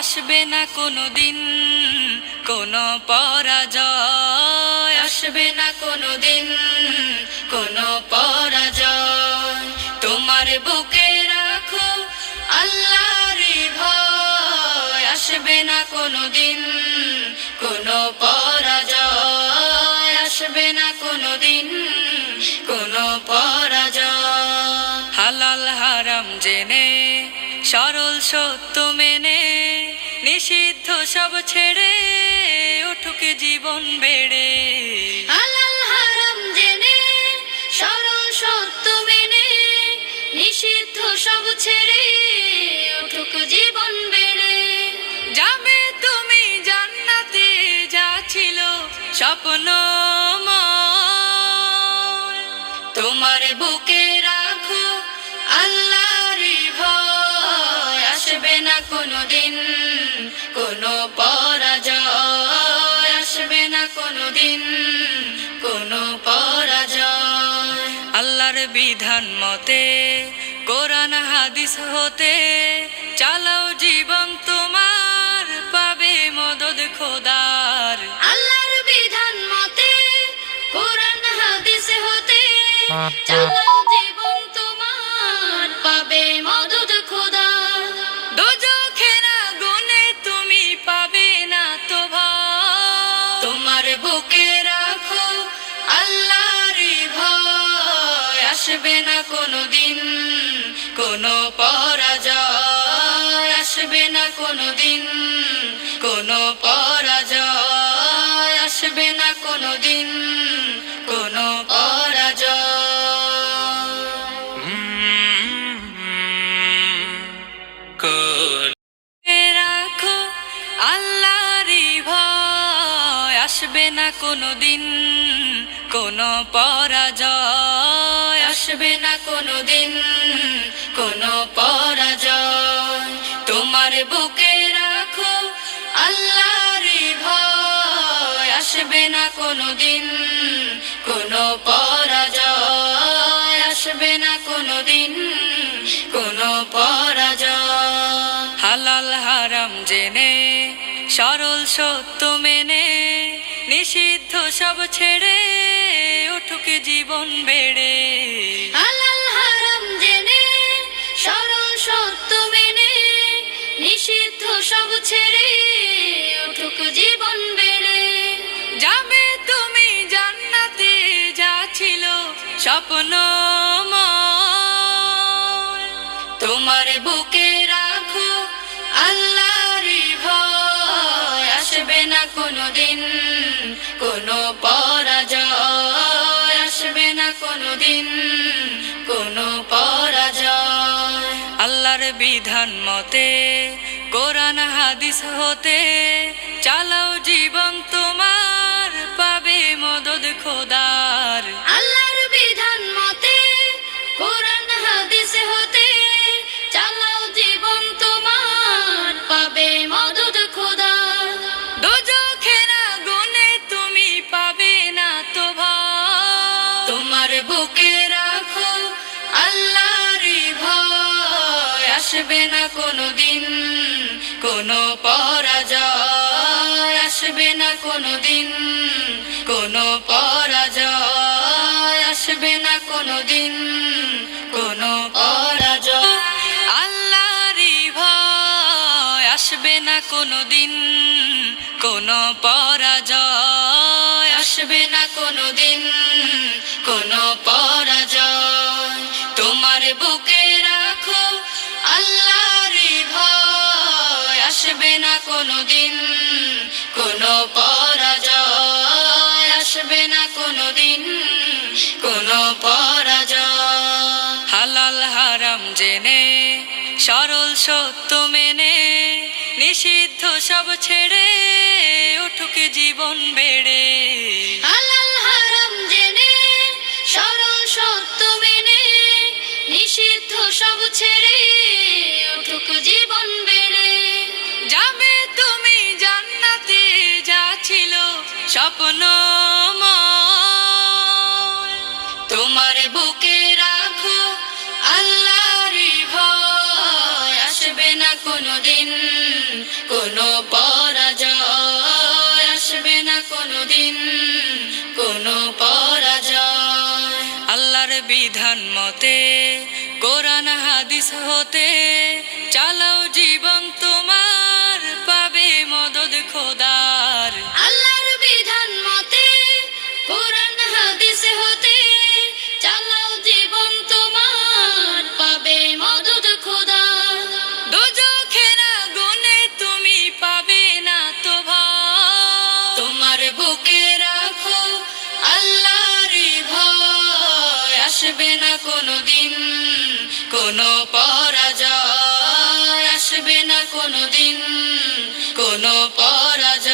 আসবে না কোনো দিন কোনো পরাজয়, আসবে না কোনো দিন কোনো পরাজয়। তোমার বুকে রাখো আল্লাহর ভয়, আসবে না কোনো দিন কোনো পরাজয়, আসবে না কোনো দিন কোনো পরাজয়। হালাল হারাম জেনে সরল সত্য মেনে নিষিদ্ধ সব ছেড়ে উঠুক জীবন বেড়ে। হালাল হারাম জেনে সরল সত্য মেনে নিষিদ্ধ সব ছেড়ে উঠুক জীবন বেড়ে। যাবে তুমি জান্নাতে যা ছিল স্বপ্ন, তোমার বুকে রাখো আল্লাহর ভয়, আসবে না কোনো দিন কোনো পরাজয়, আসবে না কোনো দিন কোনো পরাজয়। আল্লাহর বিধান মতে কোরআন হাদিস হতে চালাও জীবন তোমার, পাবে মদদ খোদার। আল্লাহর বিধান মতে কোরআন হাদিস হতে চালাও জীবন তোমার, পাবে মদদ খোদার। দোজখের আগুনে তুমি পাবে না তো ভয়, তোমার বুকে রাখো আল্লাহর ভয়, আসবে না কোনো দিন কোনো পরাজয়, আসবে না কোনো দিন কোনো পরাজয়, আসবে না কোনো দিন কোনো পরাজয়। রাখো আল্লাহর ভয়, আসবে না কোনো দিন কোনো পরাজয়, আসবে না কোনো দিন কোনো পরাজয়। তোমার বুকে রাখো আল্লাহর ভয়, আসবে না কোনো দিন কোনো পরাজয়, আসবে না কোনো দিন কোনো পরাজয়। হালাল হারাম জেনে সরল সত্য মেনে নিষিদ্ধ সব ছেড়ে উঠুক জীবন বেড়ে। হালাল হারাম জেনে সরল সত্য মেনে নিষিদ্ধ সব ছেড়ে উঠুক জীবন বেড়ে। যাবে তুমি জান্নাতে যা ছিল স্বপ্ন, তোমার বুকে রাখো আল্লাহর ভয়, আসবে না কোনো দিন কোনো পরাজয়, আসবে না কোনো দিন কোনো পরাজয়। আল্লাহর বিধান মতে কোরআন হাদিস হতে চালাও জীবন তোমার, পাবে মদদ খোদার। আল্লাহর বিধান মতে কোরআন হাদিস হতে চালাও জীবন তোমার, পাবে মদদ খোদার। দোজখের আগুনে তুমি পাবে না তো ভয়, তোমার বুকে রাখো আল্লাহর ভয়, আসবে না কোনো দিন কোনো পরাজয়, আসবে না কোনো দিন কোনো পরাজয়, আসবে না কোনো দিন কোনো পরাজয়। আল্লাহর ভয়, আসবে না কোনো দিন কোনো পরাজয়, আসবে না কোনো দিন কোনো পরাজয়। তোমার বুকে রাখো আল্লাহর ভয়, আসবে না কোনো দিন কোনো পরাজয়, আসবে না কোনো দিন কোনো পরাজয়। হালাল হারাম জেনে সরল সত্য মেনে নিষিদ্ধ সব ছেড়ে উঠুক জীবন বেড়ে। হালাল হারাম জেনে সরল সত্য মেনে নিষিদ্ধ সব ছেড়ে উঠুক জীবন বেড়ে। যাবে তুমি জান্নাতে যা ছিল স্বপ্ন, তোমার বুকে রাখো আল্লাহর ভয়, আসবে না কোনো দিন আসবে না কোনোদিন কোনো পরাজয়, আসবে না কোনোদিন কোনো পরাজয়।